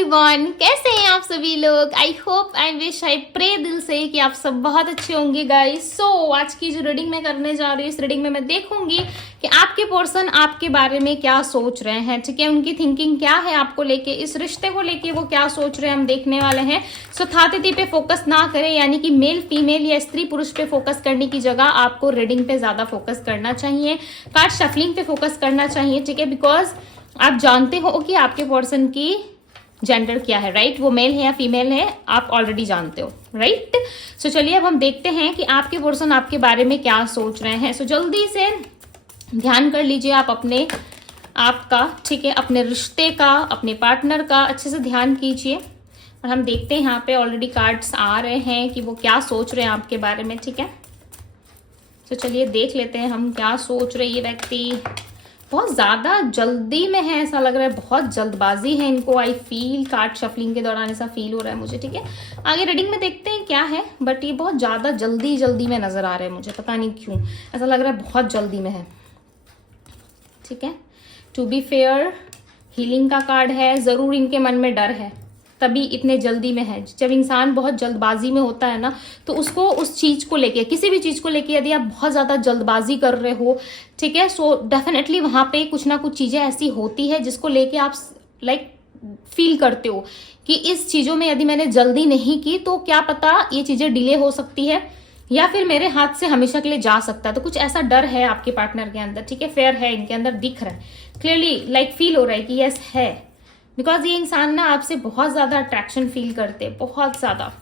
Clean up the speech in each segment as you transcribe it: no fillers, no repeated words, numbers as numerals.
Everyone, कैसे हैं आप सभी लोग। I hope, I wish, I pray दिल से कि आप सब बहुत अच्छे होंगे गाइस। सो आज की जो रीडिंग मैं करने जा रही हूँ, इस रीडिंग में मैं देखूंगी कि आपके पर्सन आपके बारे में क्या सोच रहे हैं। ठीक है, उनकी थिंकिंग क्या है आपको लेके, इस रिश्ते को लेके वो क्या सोच रहे हैं, हम देखने वाले हैं। सो थातिथि पे फोकस ना करें, यानी कि मेल फीमेल या स्त्री पुरुष पे फोकस करने की जगह आपको रीडिंग पे ज्यादा फोकस करना चाहिए, कार्ड शफलिंग पे फोकस करना चाहिए। ठीक है, बिकॉज आप जानते हो कि आपके पर्सन की जेंडर क्या है, राइट। वो मेल है या फीमेल है, आप ऑलरेडी जानते हो, राइट। सो चलिए अब हम देखते हैं कि आपके पर्सन आपके बारे में क्या सोच रहे हैं। सो जल्दी से ध्यान कर लीजिए आप अपने आपका, ठीक है, अपने रिश्ते का, अपने पार्टनर का अच्छे से ध्यान कीजिए। और हम देखते हैं यहाँ पे ऑलरेडी कार्ड्स आ रहे हैं कि वो क्या सोच रहे हैं आपके बारे में। ठीक है, तो चलिए देख लेते हैं हम क्या सोच रहे ये व्यक्ति। बहुत ज़्यादा जल्दी में है, ऐसा लग रहा है, बहुत जल्दबाजी है इनको। आई फील कार्ड शफलिंग के दौरान ऐसा फील हो रहा है मुझे। ठीक है, आगे रीडिंग में देखते हैं क्या है, बट ये बहुत ज़्यादा जल्दी में नज़र आ रहे हैं मुझे, पता नहीं क्यों ऐसा लग रहा है, बहुत जल्दी में है। ठीक है, टू बी फेयर हीलिंग का कार्ड है। ज़रूर इनके मन में डर है, तभी इतने जल्दी में है। जब इंसान बहुत जल्दबाजी में होता है ना, तो उसको उस चीज को लेके, किसी भी चीज को लेके यदि आप बहुत ज्यादा जल्दबाजी कर रहे हो, ठीक है, सो डेफिनेटली वहां पे कुछ ना कुछ चीजें ऐसी होती है जिसको लेके आप लाइक फील करते हो कि इस चीजों में यदि मैंने जल्दी नहीं की तो क्या पता ये चीजें डिले हो सकती है या फिर मेरे हाथ से हमेशा के लिए जा सकता है। तो कुछ ऐसा डर है आपके पार्टनर के अंदर। ठीक है, फेयर है इनके अंदर, दिख रहा है क्लियरली, लाइक फील हो रहा है कि यस है। बिकॉज ये इंसान ना आपसे बहुत ज्यादा अट्रैक्शन फील करते हैं, बहुत ज्यादा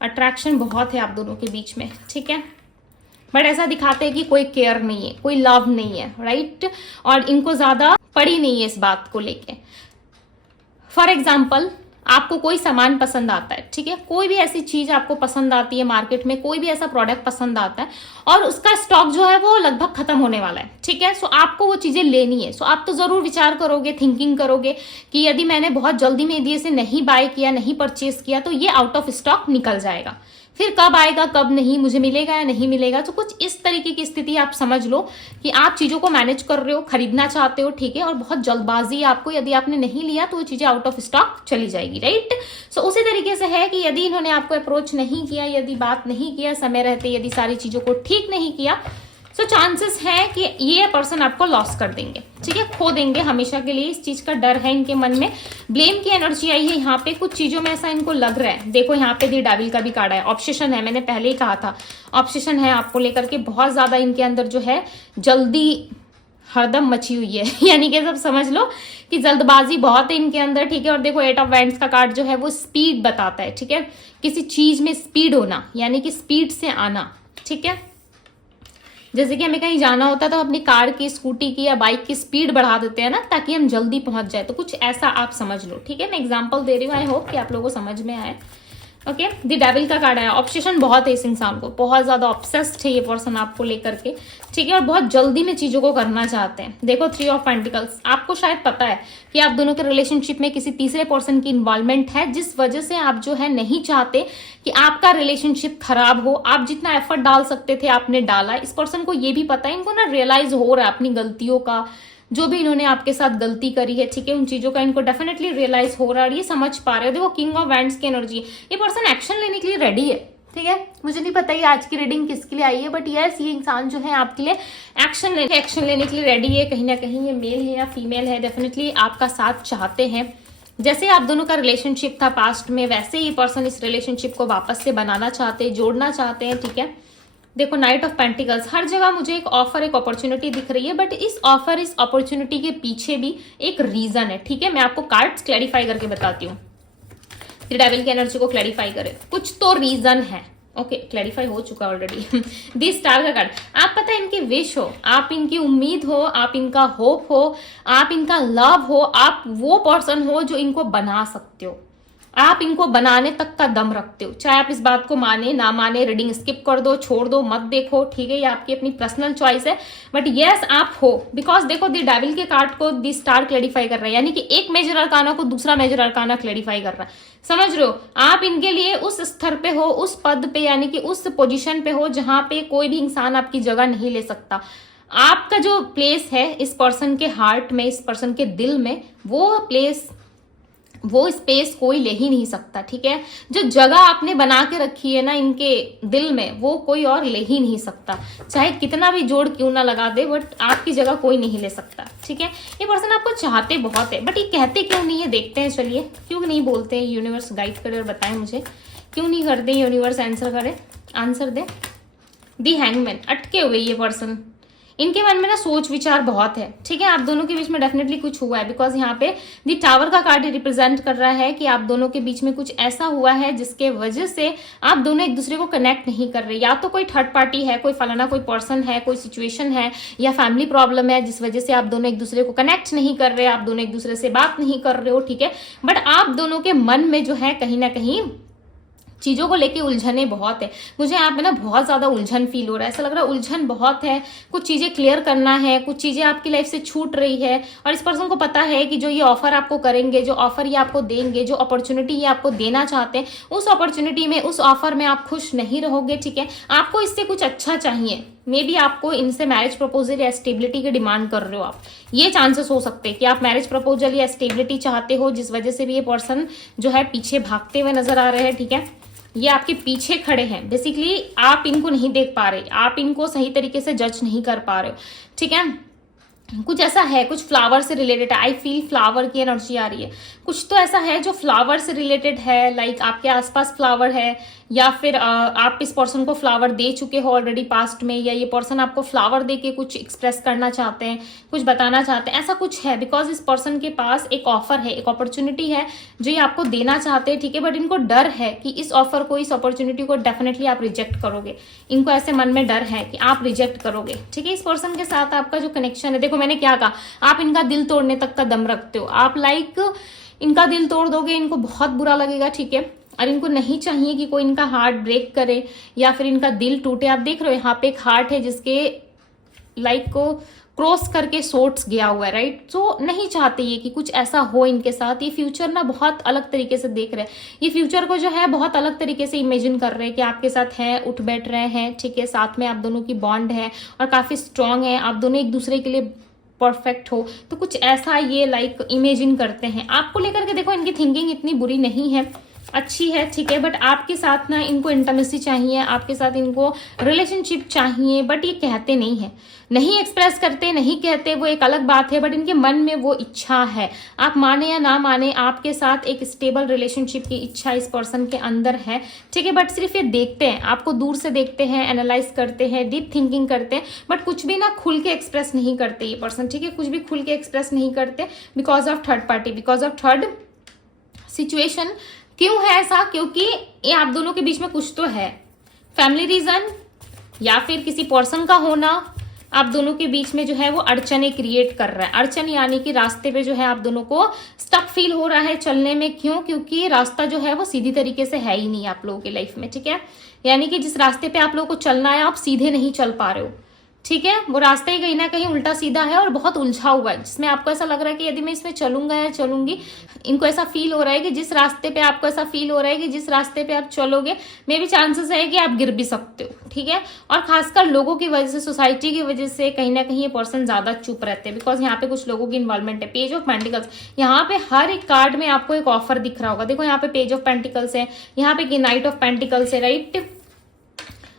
अट्रैक्शन बहुत है आप दोनों के बीच में। ठीक है, बट ऐसा दिखाते हैं कि कोई केयर नहीं है, कोई लव नहीं है, राइट। और इनको ज्यादा पड़ी नहीं है इस बात को लेके। फॉर एग्जाम्पल, आपको कोई सामान पसंद आता है, ठीक है, कोई भी ऐसी चीज आपको पसंद आती है मार्केट में, कोई भी ऐसा प्रोडक्ट पसंद आता है और उसका स्टॉक जो है वो लगभग खत्म होने वाला है। ठीक है, सो आपको वो चीजें लेनी है। सो आप तो जरूर विचार करोगे, थिंकिंग करोगे कि यदि मैंने बहुत जल्दी में यदि इसे नहीं बाय किया, नहीं परचेज किया, तो ये आउट ऑफ स्टॉक निकल जाएगा। फिर कब आएगा कब नहीं, मुझे मिलेगा या नहीं मिलेगा। तो कुछ इस तरीके की स्थिति आप समझ लो कि आप चीजों को मैनेज कर रहे हो, खरीदना चाहते हो, ठीक है, और बहुत जल्दबाजी है आपको, यदि आपने नहीं लिया तो वो चीजें आउट ऑफ स्टॉक चली जाएगी, राइट। सो उसी तरीके से है कि यदि इन्होंने आपको अप्रोच नहीं किया, यदि बात नहीं किया समय रहते, यदि सारी चीजों को ठीक नहीं किया, सो चांसेस है कि ये पर्सन आपको लॉस कर देंगे। ठीक है, खो देंगे हमेशा के लिए। इस चीज का डर है इनके मन में। ब्लेम की एनर्जी आई है यहाँ पे, कुछ चीजों में ऐसा इनको लग रहा है। देखो यहाँ पे दी डेविल का भी कार्ड है, ऑब्सेशन है, मैंने पहले ही कहा था ऑब्सेशन है आपको लेकर के। बहुत ज्यादा इनके अंदर जो है जल्दी हरदम मची हुई है यानी कि सब समझ लो कि जल्दबाजी बहुत है इनके अंदर। ठीक है, और देखो 8 ऑफ वैंड्स का कार्ड जो है वो स्पीड बताता है। ठीक है, किसी चीज में स्पीड होना, यानी कि स्पीड से आना। ठीक है, जैसे कि हमें कहीं जाना होता है तो अपनी कार की, स्कूटी की या बाइक की स्पीड बढ़ा देते हैं ना, ताकि हम जल्दी पहुंच जाए। तो कुछ ऐसा आप समझ लो। ठीक है, मैं एग्जांपल दे रही हूँ, आई होप कि आप लोगों को समझ में आए। ओके, द डेविल का कार्ड है। ऑब्सेशन बहुत है इस इंसान को, बहुत ज्यादा ऑब्सेस्ड है ये पर्सन आपको लेकर के। ठीक है, और बहुत जल्दी में चीजों को करना चाहते हैं। देखो 3 ऑफ पेंटिकल्स, आपको शायद पता है कि आप दोनों के रिलेशनशिप में किसी तीसरे पर्सन की इन्वॉल्वमेंट है, जिस वजह से आप जो है नहीं चाहते कि आपका रिलेशनशिप खराब हो। आप जितना एफर्ट डाल सकते थे आपने डाला। इस पर्सन को ये भी पता है, इनको ना रियलाइज हो रहा है अपनी गलतियों का, जो भी इन्होंने आपके साथ गलती करी है, ठीक है, उन चीजों का इनको डेफिनेटली रियलाइज हो रहा है, ये समझ पा रहे हो। देखो किंग ऑफ वैंड्स की एनर्जी, ये पर्सन एक्शन लेने के लिए रेडी है। ठीक है, मुझे नहीं पता ये आज की रीडिंग किसके लिए आई है, बट यस ये इंसान जो है आपके लिए एक्शन लेने के लिए रेडी है। कहीं ना कहीं ये मेल है या फीमेल है, डेफिनेटली आपका साथ चाहते हैं। जैसे आप दोनों का रिलेशनशिप था पास्ट में, वैसे ही पर्सन इस रिलेशनशिप को वापस से बनाना चाहते हैं, जोड़ना चाहते हैं। ठीक है, देखो नाइट ऑफ पेंटिकल्स, हर जगह मुझे एक ऑफर, एक अपॉर्चुनिटी दिख रही है, बट इस ऑफर, इस अपॉर्चुनिटी के पीछे भी एक रीजन है। ठीक है, मैं आपको कार्ड्स क्लैरिफाई करके बताती हूँ, डेविल की एनर्जी को क्लैरिफाई करे, कुछ तो रीजन है। ओके, क्लैरिफाई हो चुका ऑलरेडी। दिस स्टार का कार्ड, आप पता है इनकी विश हो, आप इनकी उम्मीद हो, आप इनका होप हो, आप इनका लव हो, आप वो पर्सन हो जो इनको बना सकते हो। आप इनको बनाने तक का दम रखते हो, चाहे आप इस बात को माने ना माने, रीडिंग स्किप कर दो, छोड़ दो, मत देखो। ठीक है, ये आपकी अपनी पर्सनल चॉइस है, बट यस आप हो। बिकॉज देखो दी डेविल के कार्ड को दी स्टार क्लैरिफाई कर रहा है, यानी कि एक मेजर अरकाना को दूसरा मेजर अरकाना क्लैरिफाई कर रहा है। समझ रहे हो, आप इनके लिए उस स्तर पे हो, उस पद पे, यानी कि उस पोजीशन पे हो जहां पे कोई भी इंसान आपकी जगह नहीं ले सकता। आपका जो प्लेस है इस पर्सन के हार्ट में, इस पर्सन के दिल में, वो प्लेस वो स्पेस कोई ले ही नहीं सकता, ठीक है। जो जगह आपने बना के रखी है ना इनके दिल में, वो कोई और ले ही नहीं सकता, चाहे कितना भी जोड़ क्यों ना लगा दे, बट आपकी जगह कोई नहीं ले सकता, ठीक है। ये पर्सन आपको चाहते बहुत है, बट ये कहते क्यों नहीं है, देखते हैं चलिए, क्यों नहीं बोलते हैं। यूनिवर्स गाइड करे और बताएं मुझे क्यों नहीं करते, यूनिवर्स आंसर दे। दी हैंगमैन, अटके हुए ये पर्सन, इनके मन में ना सोच विचार बहुत है, ठीक है। आप दोनों के बीच में डेफिनेटली कुछ हुआ है, बिकॉज यहाँ पे दी टावर का कार्ड रिप्रेजेंट कर रहा है कि आप दोनों के बीच में कुछ ऐसा हुआ है जिसके वजह से आप दोनों एक दूसरे को कनेक्ट नहीं कर रहे। या तो कोई थर्ड पार्टी है, कोई फलाना कोई पर्सन है, कोई सिचुएशन है, या फैमिली प्रॉब्लम है जिस वजह से आप दोनों एक दूसरे को कनेक्ट नहीं कर रहे, आप दोनों एक दूसरे से बात नहीं कर रहे हो, ठीक है। बट आप दोनों के मन में जो है कहीं ना कहीं चीज़ों को लेके उलझने बहुत है। मुझे यहाँ पे ना बहुत ज़्यादा उलझन फील हो रहा है, ऐसा लग रहा है उलझन बहुत है, कुछ चीज़ें क्लियर करना है, कुछ चीज़ें आपकी लाइफ से छूट रही है। और इस पर्सन को पता है कि जो ये ऑफर आपको करेंगे, जो ऑफर ये आपको देंगे, जो अपॉर्चुनिटी ये आपको देना चाहते हैं, उस अपॉर्चुनिटी में, उस ऑफर में आप खुश नहीं रहोगे, ठीक है। आपको इससे कुछ अच्छा चाहिए, मे बी आपको इनसे मैरिज प्रपोजल या स्टेबिलिटी की डिमांड कर रहे हो आप, ये चांसेस हो सकते हैं कि आप मैरिज प्रपोजल या स्टेबिलिटी चाहते हो, जिस वजह से भी ये पर्सन जो है पीछे भागते हुए नजर आ रहे हैं, ठीक है। ये आपके पीछे खड़े हैं, बेसिकली आप इनको नहीं देख पा रहे, आप इनको सही तरीके से जज नहीं कर पा रहे हो, ठीक है। कुछ ऐसा है, कुछ फ्लावर से रिलेटेड है, आई फील फ्लावर की एनर्जी आ रही है, कुछ तो ऐसा है जो फ्लावर से रिलेटेड है, लाइक आपके आसपास फ्लावर है, या फिर आप इस पर्सन को फ्लावर दे चुके हो ऑलरेडी पास्ट में, या ये पर्सन आपको फ्लावर दे के कुछ एक्सप्रेस करना चाहते हैं, कुछ बताना चाहते हैं, ऐसा कुछ है। बिकॉज इस पर्सन के पास एक ऑफर है, एक अपॉर्चुनिटी है जो ये आपको देना चाहते हैं, ठीक है। बट इनको डर है कि इस ऑफर को, इस अपॉर्चुनिटी को डेफिनेटली आप रिजेक्ट करोगे, इनको ऐसे मन में डर है कि आप रिजेक्ट करोगे, ठीक है। इस पर्सन के साथ आपका जो कनेक्शन है, देखो मैंने क्या कहा, आप इनका दिल तोड़ने तक का दम रखते हो, आप लाइक इनका दिल तोड़ दोगे, इनको बहुत बुरा लगेगा, ठीक है। और इनको नहीं चाहिए कि कोई इनका हार्ट ब्रेक करे या फिर इनका दिल टूटे। आप देख रहे हो यहाँ पे एक हार्ट है जिसके लाइक को क्रॉस करके सोट्स गया हुआ है, राइट। तो नहीं चाहते ये कि कुछ ऐसा हो इनके साथ। ये फ्यूचर ना बहुत अलग तरीके से देख रहे हैं, ये फ्यूचर को जो है बहुत अलग तरीके से इमेजिन कर रहे हैं कि आपके साथ हैं, उठ बैठ रहे हैं, ठीक है। साथ में आप दोनों की बॉन्ड है और काफी स्ट्रांग है, आप दोनों एक दूसरे के लिए परफेक्ट हो, तो कुछ ऐसा ये लाइक इमेजिन करते हैं आपको लेकर के। देखो इनकी थिंकिंग इतनी बुरी नहीं है, अच्छी है, ठीक है। बट आपके साथ ना इनको इंटीमेसी चाहिए, आपके साथ इनको रिलेशनशिप चाहिए, बट ये कहते नहीं है, नहीं एक्सप्रेस करते, नहीं कहते, वो एक अलग बात है। बट इनके मन में वो इच्छा है, आप माने या ना माने, आपके साथ एक स्टेबल रिलेशनशिप की इच्छा इस पर्सन के अंदर है, ठीक है। बट सिर्फ ये देखते हैं, आपको दूर से देखते हैं, एनालाइज करते हैं, डीप थिंकिंग करते हैं, बट कुछ भी ना खुल के एक्सप्रेस नहीं करते ये पर्सन, ठीक है। कुछ भी खुल के एक्सप्रेस नहीं करते because of third party, because of third situation. क्यों है ऐसा? क्योंकि ये आप दोनों के बीच में कुछ तो है, फैमिली रीजन या फिर किसी पर्सन का होना आप दोनों के बीच में जो है वो अड़चने क्रिएट कर रहा है। अड़चन यानी कि रास्ते पे जो है आप दोनों को स्टक फील हो रहा है चलने में। क्यों? क्योंकि रास्ता जो है वो सीधी तरीके से है ही नहीं आप लोगों की लाइफ में, ठीक है। यानी कि जिस रास्ते पे आप लोगों को चलना है आप सीधे नहीं चल पा रहे हो, ठीक है। वो रास्ता ही कहीं ना कहीं उल्टा सीधा है और बहुत उलझा हुआ है, जिसमें आपको ऐसा लग रहा है कि यदि मैं इसमें चलूंगा या चलूंगी, इनको ऐसा फील हो रहा है कि जिस रास्ते पे आपको ऐसा फील हो रहा है कि जिस रास्ते पे आप चलोगे मे भी चांसेस है कि आप गिर भी सकते हो, ठीक है। और खासकर लोगों की वजह से, सोसाइटी की वजह से कहीं ना कहीं ये पर्सन ज्यादा चुप रहते हैं, बिकॉज यहाँ पे कुछ लोगों की इन्वॉल्वमेंट है। पेज ऑफ पेंटिकल्स, यहाँ पे हर एक कार्ड में आपको एक ऑफर दिख रहा होगा। देखो यहाँ पे पेज ऑफ पेंटिकल्स है, यहाँ पे नाइट ऑफ पेंटिकल्स है, राइट।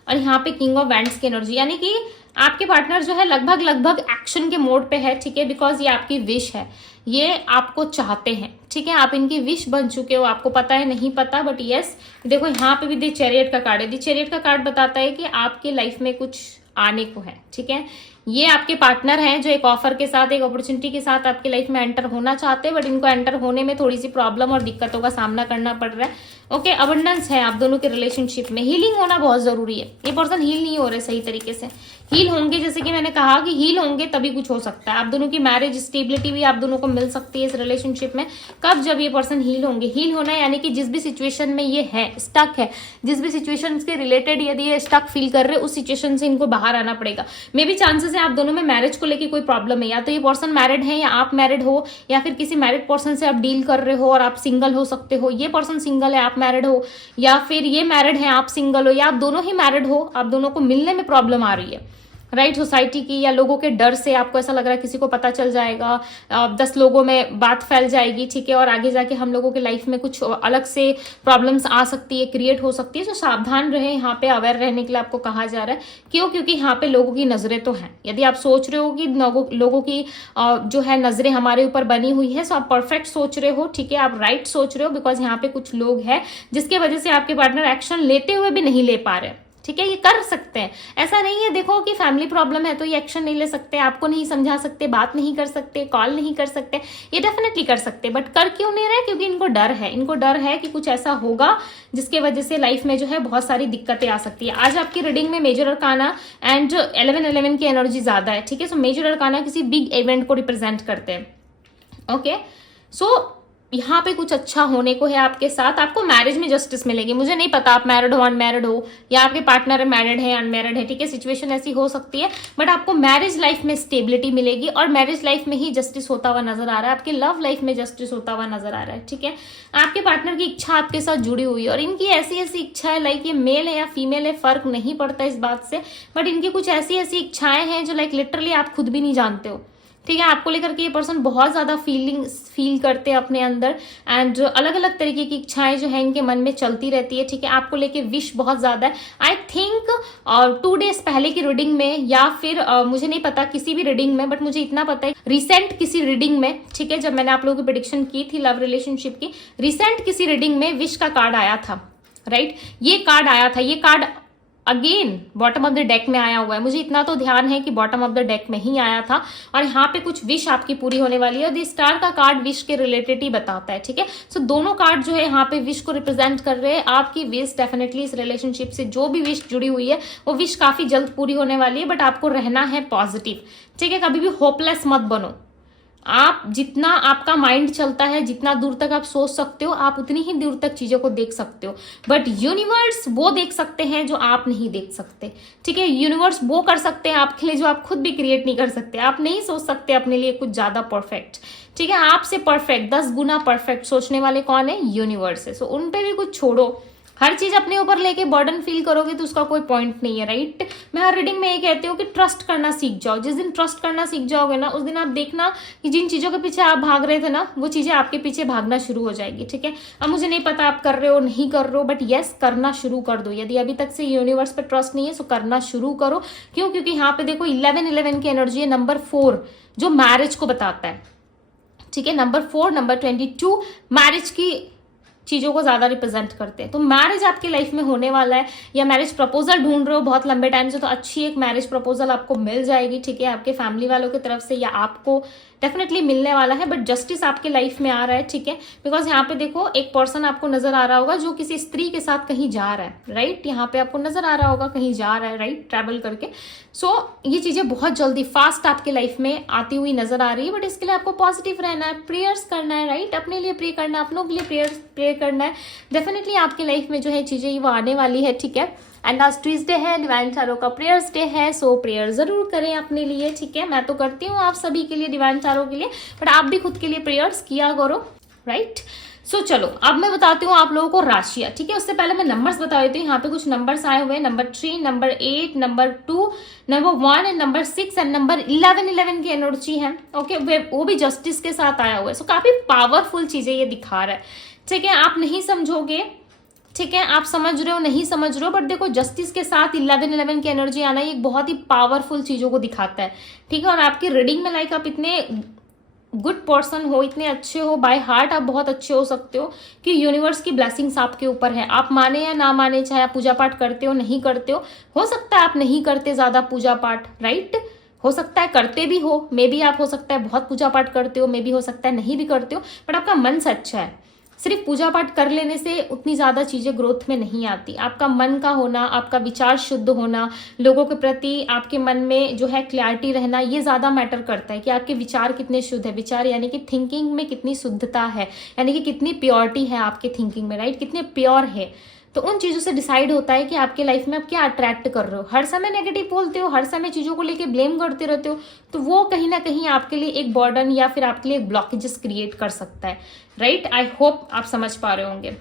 और यहाँ पे किंग ऑफ वैंड्स की एनर्जी, यानी कि आपके पार्टनर जो है लगभग एक्शन के मोड पे है, ठीक है। बिकॉज ये आपकी विश है, ये आपको चाहते हैं, ठीक है। आप इनकी विश बन चुके हो, आपको पता है नहीं पता, बट यस। देखो यहाँ पे भी दी चैरियट का कार्ड है, दी चैरियट का कार्ड बताता है कि आपके लाइफ में कुछ आने को है, ठीक है। ये आपके पार्टनर हैं जो एक ऑफर के साथ, एक अपॉर्चुनिटी के साथ आपकी लाइफ में एंटर होना चाहते हैं, बट इनको एंटर होने में थोड़ी सी प्रॉब्लम और दिक्कतों का सामना करना पड़ रहा है। ओके, अबंडेंस है आप दोनों के रिलेशनशिप में, हीलिंग होना बहुत जरूरी है। ये पर्सन हील नहीं हो रहे सही तरीके से, हील होंगे, जैसे कि मैंने कहा कि हील होंगे तभी कुछ हो सकता है। आप दोनों की मैरिज स्टेबिलिटी भी आप दोनों को मिल सकती है इस रिलेशनशिप में, कब? जब ये पर्सन हील होंगे। हील होना यानी कि जिस भी सिचुएशन में ये है, स्टक है, जिस भी सिचुएशन के रिलेटेड यदि ये स्टक फील कर रहे हैं, उस सिचुएशन से इनको बाहर आना पड़ेगा। मे भी चांसेस है आप दोनों में मैरिज को लेकर कोई प्रॉब्लम है, या तो ये पर्सन मैरिड है या आप मैरिड हो, या फिर किसी मैरिड पर्सन से आप डील कर रहे हो और आप सिंगल हो सकते हो। ये पर्सन सिंगल है, आप मैरिड हो, या फिर ये मैरिड है, आप सिंगल हो, या आप दोनों ही मैरिड हो, आप दोनों को मिलने में प्रॉब्लम आ रही है, राइट, सोसाइटी की या लोगों के डर से आपको ऐसा लग रहा है किसी को पता चल जाएगा, 10 लोगों में बात फैल जाएगी, ठीक है, और आगे जाके हम लोगों के लाइफ में कुछ अलग से प्रॉब्लम्स आ सकती है, क्रिएट हो सकती है। तो सावधान रहे, यहाँ पे अवेयर रहने के लिए आपको कहा जा रहा है। क्यों? क्योंकि यहाँ पे लोगों की नजरें तो हैं। यदि आप सोच रहे हो कि लोगों की जो है नजरें हमारे ऊपर बनी हुई है, सो आप परफेक्ट सोच रहे हो, ठीक है, आप राइट सोच रहे हो, बिकॉज यहाँ पे कुछ लोग हैं जिसके वजह से आपके पार्टनर एक्शन लेते हुए भी नहीं ले पा रहे, ठीक है। ये कर सकते हैं, ऐसा नहीं है देखो कि फैमिली प्रॉब्लम है तो ये एक्शन नहीं ले सकते, आपको नहीं समझा सकते, बात नहीं कर सकते, कॉल नहीं कर सकते, ये डेफिनेटली कर सकते, बट कर क्यों नहीं रहे? क्योंकि इनको डर है, इनको डर है कि कुछ ऐसा होगा जिसके वजह से लाइफ में जो है बहुत सारी दिक्कतें आ सकती है। आज आपकी रीडिंग में मेजर अरकाना एंड 11 की एनर्जी ज्यादा है, ठीक है। सो मेजर अरकाना किसी बिग इवेंट को रिप्रेजेंट करते हैं, ओके। सो यहाँ पे कुछ अच्छा होने को है आपके साथ, आपको मैरिज में जस्टिस मिलेगी। मुझे नहीं पता आप मैरिड हो, अनमैरिड हो, या आपके पार्टनर मैरिड है, अनमैरिड है, ठीक है, सिचुएशन ऐसी हो सकती है, बट आपको मैरिज लाइफ में स्टेबिलिटी मिलेगी और मैरिज लाइफ में ही जस्टिस होता हुआ नजर आ रहा है, आपके लव लाइफ में जस्टिस होता हुआ नजर आ रहा है, ठीक है। आपके पार्टनर की इच्छा आपके साथ जुड़ी हुई है और इनकी ऐसी ऐसी इच्छा है, लाइक ये मेल है या फीमेल है, फर्क नहीं पड़ता इस बात से, बट इनकी कुछ ऐसी ऐसी इच्छाएं हैं जो लाइक लिटरली आप खुद भी नहीं जानते हो, ठीक है। आपको लेकर के ये पर्सन बहुत ज्यादा फील करते हैं अपने अंदर, एंड अलग अलग तरीके की इच्छाएं जो है इनके मन में चलती रहती है, ठीक है। आपको लेके विश बहुत ज्यादा है। आई थिंक 2 डेज पहले की रीडिंग में या फिर मुझे नहीं पता किसी भी रीडिंग में, बट मुझे इतना पता है रिसेंट किसी रीडिंग में, ठीक है, जब मैंने आप लोगों की प्रेडिक्शन की थी लव रिलेशनशिप की, रिसेंट किसी रीडिंग में विश का कार्ड आया था, राइट, ये कार्ड आया था। ये card again bottom of the deck में आया हुआ है, मुझे इतना तो ध्यान है कि बॉटम ऑफ द डेक में ही आया था, और यहाँ पे कुछ विश आपकी पूरी होने वाली है। और द स्टार का कार्ड विश के रिलेटेड ही बताता है, ठीक है। सो दोनों कार्ड जो है यहाँ पे विश को रिप्रेजेंट कर रहे हैं। आपकी विश डेफिनेटली इस रिलेशनशिप से जो भी विश जुड़ी हुई है वो विश काफी जल्द पूरी होने वाली है, बट आपको रहना है पॉजिटिव, ठीक है। कभी भी होपलेस मत बनो। आप जितना आपका माइंड चलता है, जितना दूर तक आप सोच सकते हो, आप उतनी ही दूर तक चीजों को देख सकते हो, बट यूनिवर्स वो देख सकते हैं जो आप नहीं देख सकते, ठीक है। यूनिवर्स वो कर सकते हैं आपके लिए जो आप खुद भी क्रिएट नहीं कर सकते। आप नहीं सोच सकते अपने लिए कुछ ज्यादा परफेक्ट, ठीक है। आपसे परफेक्ट 10 गुना परफेक्ट सोचने वाले कौन है? यूनिवर्स है। सो उन पे भी कुछ छोड़ो, हर चीज अपने ऊपर लेके बर्डन फील करोगे तो उसका कोई पॉइंट नहीं है, राइट। मैं हर रीडिंग में ये कहती हूँ कि ट्रस्ट करना सीख जाओ। जिस दिन ट्रस्ट करना सीख जाओगे ना, उस दिन आप देखना कि जिन चीजों के पीछे आप भाग रहे थे ना, वो चीजें आपके पीछे भागना शुरू हो जाएगी, ठीक है। अब मुझे नहीं पता आप कर रहे हो नहीं कर रहे हो, बट यस, करना शुरू कर दो। यदि अभी तक से यूनिवर्स पे ट्रस्ट नहीं है तो करना शुरू करो। क्यों? क्योंकि यहाँ पे देखो 11 की एनर्जी है, नंबर 4 जो मैरिज को बताता है, ठीक है। नंबर 4, नंबर 22 मैरिज की चीजों को ज्यादा रिप्रेजेंट करते हैं। तो मैरिज आपकी लाइफ में होने वाला है, या मैरिज प्रपोजल ढूंढ रहे हो बहुत लंबे टाइम से, तो अच्छी एक मैरिज प्रपोजल आपको मिल जाएगी, ठीक है, आपके फैमिली वालों की तरफ से, या आपको डेफिनेटली मिलने वाला है। बट जस्टिस आपके लाइफ में आ रहा है, ठीक है, बिकॉज यहाँ पे देखो एक पर्सन आपको नजर आ रहा होगा जो किसी स्त्री के साथ कहीं जा रहा है, राइट। यहाँ पे आपको नजर आ रहा होगा कहीं जा रहा है, राइट, ट्रैवल करके। सो ये चीजें बहुत जल्दी फास्ट आपके लाइफ में आती हुई नजर आ रही है, बट इसके लिए आपको पॉजिटिव रहना है, प्रेयर्स करना है, राइट, अपने लिए प्रे करना है, अपनों के लिए प्रे करना है। डेफिनेटली आपकी लाइफ में जो है चीजें वो आने वाली है, ठीक है। एंड आज ट्यूसडे है, डिवाइन टैरो का प्रेयर्स डे है, सो प्रेयर जरूर करें अपने लिए, ठीक है। मैं तो करती हूँ आप सभी के लिए, डिवाइन टैरो के लिए, बट आप भी खुद के लिए प्रेयर्स किया करो, राइट। सो चलो अब मैं बताती हूँ आप लोगों को राशियां, ठीक है। उससे पहले मैं नंबर्स बता देती हूँ। यहाँ पे कुछ नंबर्स आए हुए हैं, number 3, number 8, number 2, number 1 and number 6 and number 11 की एनर्जी है, ओके। वो भी जस्टिस के साथ आया हुआ है। सो काफी पावरफुल चीजें ये दिखा रहा है, ठीक है। आप नहीं समझोगे, ठीक है, आप समझ रहे हो नहीं समझ रहे हो, बट देखो जस्टिस के साथ 11 की एनर्जी आना ये बहुत ही पावरफुल चीजों को दिखाता है, ठीक है। और आपकी रीडिंग में लाइक आप इतने गुड पर्सन हो, इतने अच्छे हो, बाय हार्ट आप बहुत अच्छे हो सकते हो कि यूनिवर्स की ब्लेसिंग्स आपके ऊपर है। आप माने या ना माने, चाहे आप पूजा पाठ करते हो नहीं करते हो सकता है आप नहीं करते ज्यादा पूजा पाठ, राइट, हो सकता है करते भी हो, मे बी आप हो सकता है बहुत पूजा पाठ करते हो, मे बी हो सकता है नहीं भी करते हो, बट आपका मन से अच्छा है। सिर्फ पूजा पाठ कर लेने से उतनी ज्यादा चीजें ग्रोथ में नहीं आती। आपका मन का होना, आपका विचार शुद्ध होना, लोगों के प्रति आपके मन में जो है क्लैरिटी रहना, ये ज्यादा मैटर करता है कि आपके विचार कितने शुद्ध है। विचार यानी कि थिंकिंग में कितनी शुद्धता है, यानी कि कितनी प्योरिटी है आपके थिंकिंग में, राइट, कितने प्योर है। तो उन चीजों से डिसाइड होता है कि आपके लाइफ में आप क्या अट्रैक्ट कर रहे हो। हर समय नेगेटिव बोलते हो, हर समय चीजों को लेके ब्लेम करते रहते हो, तो वो कहीं ना कहीं आपके लिए एक बर्डन या फिर आपके लिए ब्लॉकेजेस क्रिएट कर सकता है, राइट। आई होप आप समझ पा रहे होंगे।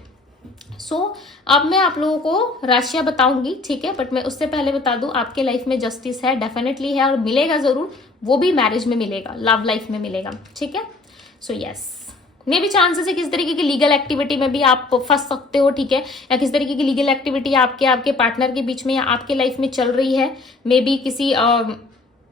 अब मैं आप लोगों को राशियां बताऊंगी, ठीक है, बट मैं उससे पहले बता दूं आपके लाइफ में जस्टिस है, डेफिनेटली है, और मिलेगा जरूर, वो भी मैरिज में मिलेगा, लव लाइफ में मिलेगा, ठीक है। सो यस, मे भी चांसेस है किस तरीके की लीगल एक्टिविटी में भी आप फंस सकते हो, ठीक है, या किस तरीके की लीगल एक्टिविटी आपके पार्टनर के बीच में या आपके लाइफ में चल रही है, मे बी किसी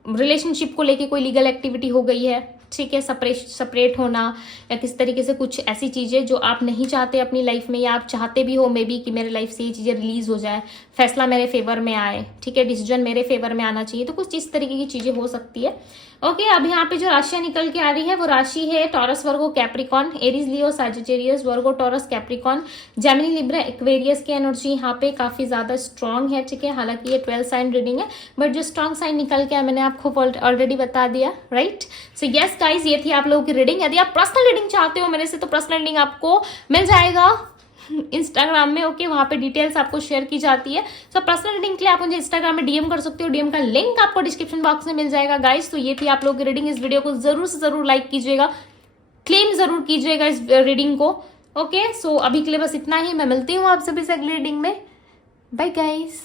रिलेशनशिप को लेके कोई लीगल एक्टिविटी हो गई है, ठीक है, सेपरेट होना या किस तरीके से कुछ ऐसी चीजें जो आप नहीं चाहते अपनी लाइफ में, या आप चाहते भी हो मे बी कि मेरे लाइफ से ये चीजें रिलीज हो जाए, फैसला मेरे फेवर में आए, ठीक है, डिसीजन मेरे फेवर में आना चाहिए, तो कुछ इस तरीके की चीजें हो सकती है। ओके, अब यहाँ पे जो राशियां निकल के आ रही है वो राशि है Taurus, Virgo, Capricorn, Aries, Leo, Sagittarius, Virgo, Taurus, Capricorn, Gemini, Libra, Aquarius की एनर्जी यहाँ पे काफी ज्यादा स्ट्रांग है, ठीक है। हालांकि ये 12 साइन रीडिंग है, बट जो स्ट्रांग साइन निकल के मैंने आपको ऑलरेडी बता दिया, राइट। सो यस गाइज, ये थी आप लोगों की रीडिंग। यदि आप पर्सनल रीडिंग चाहते हो मेरे से तो पर्सनल रीडिंग आपको मिल जाएगा इंस्टाग्राम में, ओके, वहां पे डिटेल्स आपको शेयर की जाती है। सो पर्सनल रीडिंग के लिए आप मुझे इंस्टाग्राम में डीएम कर सकते हो, डीएम का लिंक आपको डिस्क्रिप्शन बॉक्स में मिल जाएगा गाइस। तो ये थी आप लोगों की रीडिंग। इस वीडियो को जरूर से जरूर लाइक कीजिएगा, क्लेम जरूर कीजिएगा इस रीडिंग को, ओके। सो अभी के लिए बस इतना ही, मैं मिलती हूँ आप सभी से अगली रीडिंग में। Bye guys.